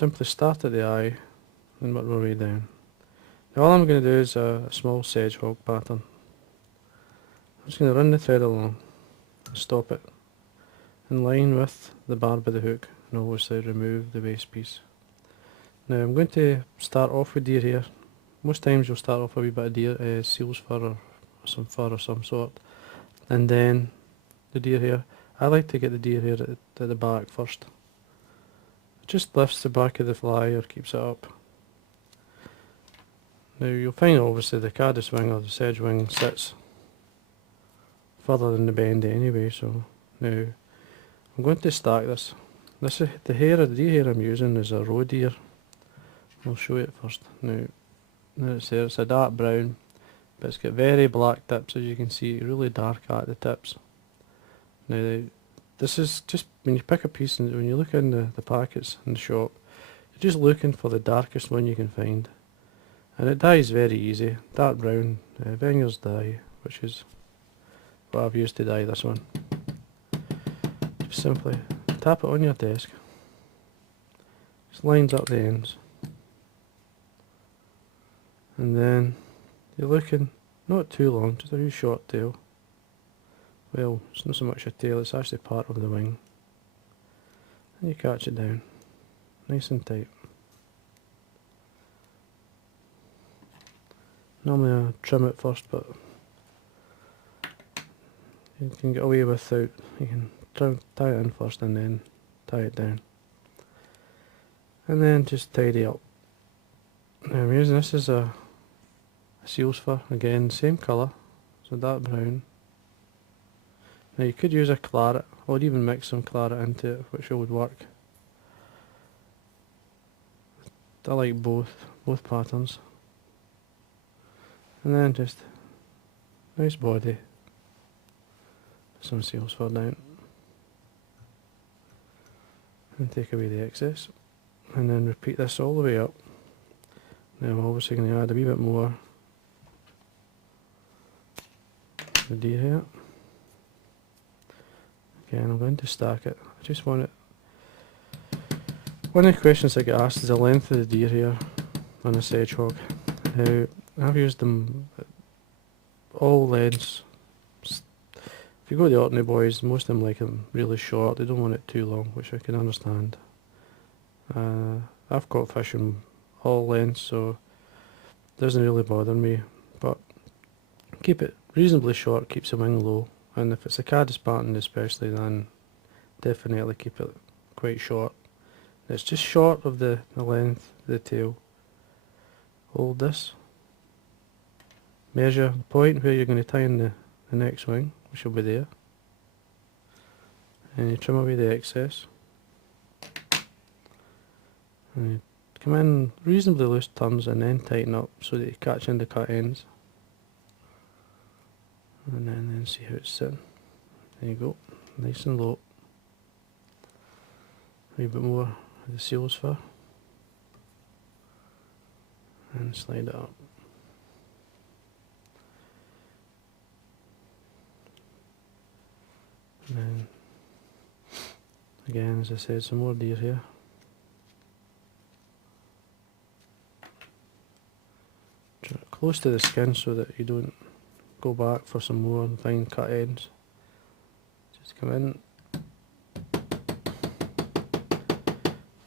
simply start at the eye and work our way down. Now all I'm going to do is a small sedge hog pattern. I'm just going to run the thread along, stop it, in line with the barb of the hook, and obviously remove the waste piece. Now I'm going to start off with deer hair. Most times you'll start off with a wee bit of deer, seal's fur or some fur of some sort, and then the deer hair. I like to get the deer hair at the back first. It just lifts the back of the fly or keeps it up. Now you'll find obviously the caddis wing or the sedge wing sits further than the bend anyway, so now I'm going to stack this. This is the deer hair I'm using is a roe deer. I'll show you it first. Now it's there, it's a dark brown, but it's got very black tips, as you can see, really dark at the tips. Now this is just, when you pick a piece and when you look in the packets in the shop, you're just looking for the darkest one you can find. And it dyes very easy, dark brown, Venger's dye, which is what I've used to dye this one. Just simply tap it on your desk, just lines up the ends, and then you're looking not too long, just a wee short tail. Well, it's not so much a tail, it's actually part of the wing. And you catch it down, nice and tight. Normally I trim it first, but you can get away without, you can tie it in first and then tie it down. And then just tidy up. Now I'm using this as a seal's fur, again same colour, so dark brown. Now you could use a claret, or even mix some claret into it, which would work. I like both patterns. And then just nice body, some seal's fur down, and take away the excess, and then repeat this all the way up. Now I'm obviously going to add a wee bit more the deer hair. Again, I'm going to stack it. I just want it. One of the questions I get asked is the length of the deer hair on a sedge hog. Now I've used them at all lengths. If you go to the Orkney boys, most of them like them really short, they don't want it too long, which I can understand. I've caught fish in all lengths, so it doesn't really bother me, but keep it reasonably short, keeps the wing low, and if it's a caddis pattern especially, then definitely keep it quite short. It's just short of the length of the tail. Hold this. Measure the point where you're going to tie in the next wing, which will be there. And you trim away the excess. And you come in reasonably loose turns and then tighten up so that you catch in the cut ends. And then see how it's sitting. There you go, nice and low. A wee bit more of the seal's fur. And slide it up. And then, again, as I said, some more deer here. Try it close to the skin so that you don't go back for some more and find cut ends. Just come in,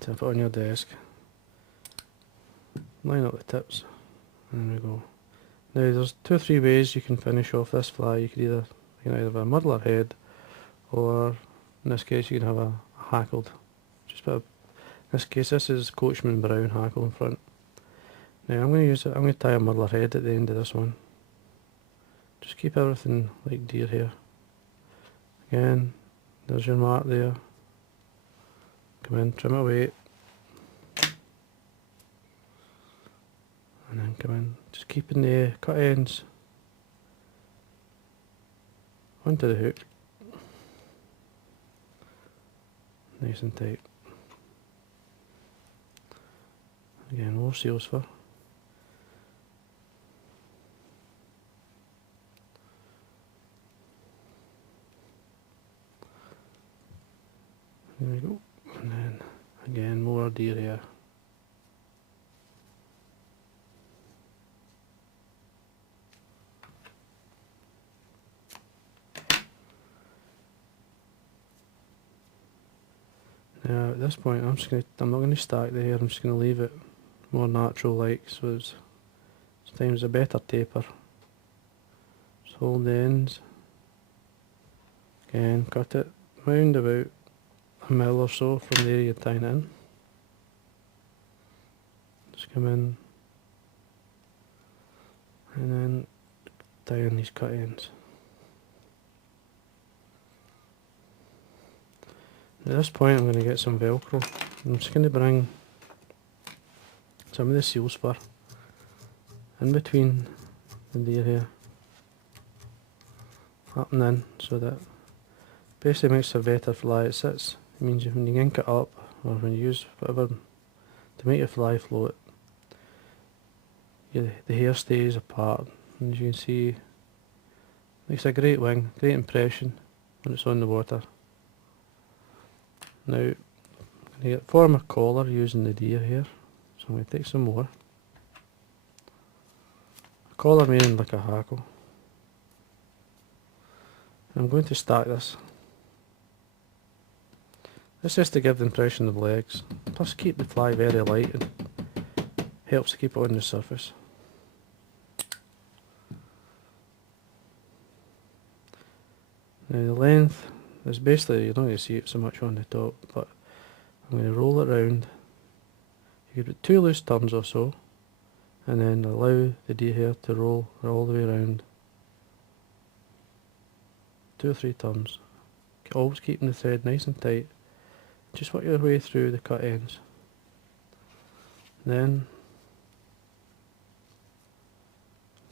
tap it on your desk, line up the tips, and there we go. Now there's 2 or 3 ways you can finish off this fly. You can either have a muddler head, or in this case you can have a hackled. In this case this is Coachman Brown hackle in front. Now I'm going to tie a muddler head at the end of this one. Just keep everything like deer hair. Again, there's your mark there. Come in, trim it away. And then come in, just keeping the cut ends onto the hook. Nice and tight. Again, more seal's fur. There we go. And then again more deer hair. Now at this point I'm not going to stack the hair, I'm just going to leave it more natural like, so it's sometimes a better taper. Just hold the ends, again cut it round about a mil or so from the area you're tying it in. Just come in and then tie in these cut ends. At this point I'm going to get some velcro. I'm just going to bring some of the seal's fur in between the deer hair, up and in, so that basically makes a better fly. It sits, it means when you ink it up, or when you use whatever to make your fly float, the hair stays apart, and as you can see, makes a great wing, great impression when it's on the water. Now, I'm going to form a collar using the deer hair, so I'm going to take some more. A collar meaning like a hackle. I'm going to stack this. This is to give the impression of legs, plus keep the fly very light and helps to keep it on the surface. Now the length is basically, you're not going to see it so much on the top, but I'm going to roll it round. You give it 2 loose turns or so, and then allow the deer hair to roll all the way around. 2 or 3 turns. Always keeping the thread nice and tight. Just work your way through the cut ends. Then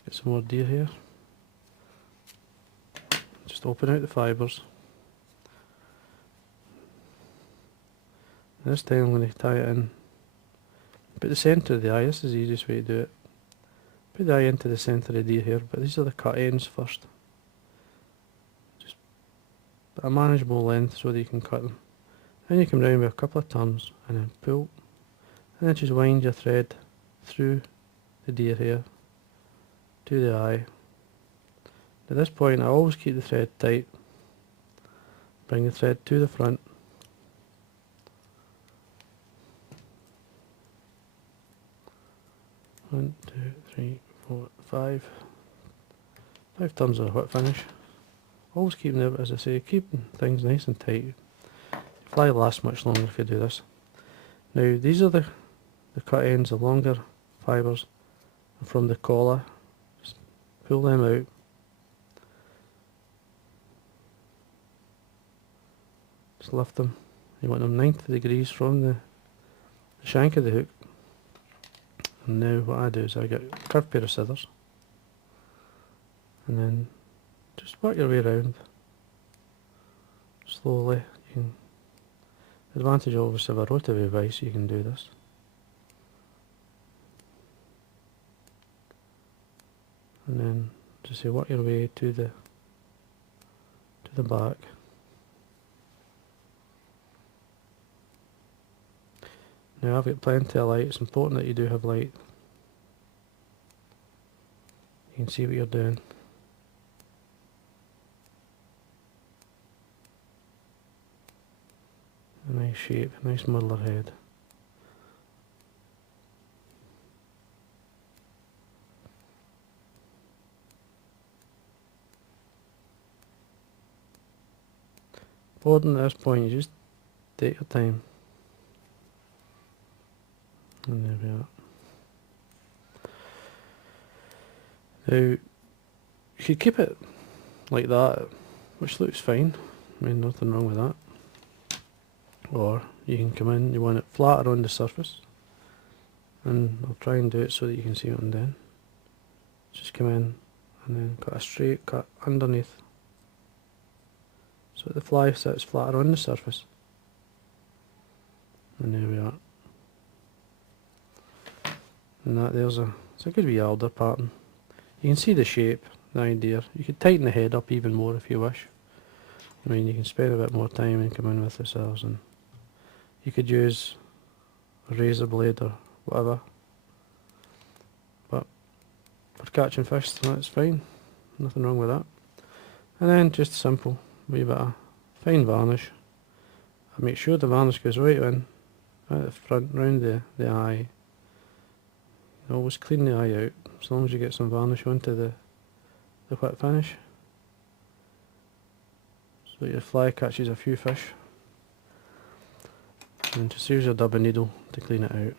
get some more deer hair. Just open out the fibres. This time I'm going to tie it in. Put the centre of the eye, this is the easiest way to do it. Put the eye into the centre of the deer hair, but these are the cut ends first. Just a manageable length so that you can cut them. Then you come round with a couple of turns and then pull. And then just wind your thread through the deer hair to the eye. At this point I always keep the thread tight. Bring the thread to the front. One, two, three, four, five. 5 turns of a whip finish. Always keeping it, as I say, keeping things nice and tight. Fly lasts much longer if you do this. Now these are the cut ends, the longer fibres from the collar. Just pull them out. Just lift them. You want them 90 degrees from the shank of the hook. And now what I do is I get a curved pair of scissors and then just work your way around slowly. The advantage obviously of a rotary vise, you can do this. And then just say work your way to the back. Now I've got plenty of light. It's important that you do have light. You can see what you're doing. A nice shape, a nice muddler head. Important at this point, you just take your time. And there we are. Now, you could keep it like that, which looks fine. I mean, nothing wrong with that. Or you can come in, you want it flatter on the surface. And I'll try and do it so that you can see what I'm doing. Just come in and then cut a straight cut underneath. So the fly sits flatter on the surface. And there we are. And that it's a good wee alder pattern. You can see the shape, the idea. You could tighten the head up even more if you wish. I mean, you can spend a bit more time and come in with the scissors, and you could use a razor blade or whatever. But for catching fish, that's fine. Nothing wrong with that. And then just simple wee bit of fine varnish I make sure the varnish goes right in at the front, round the eye. Always clean the eye out, as long as you get some varnish onto the wet finish, so your fly catches a few fish. And just use your dubbing needle to clean it out.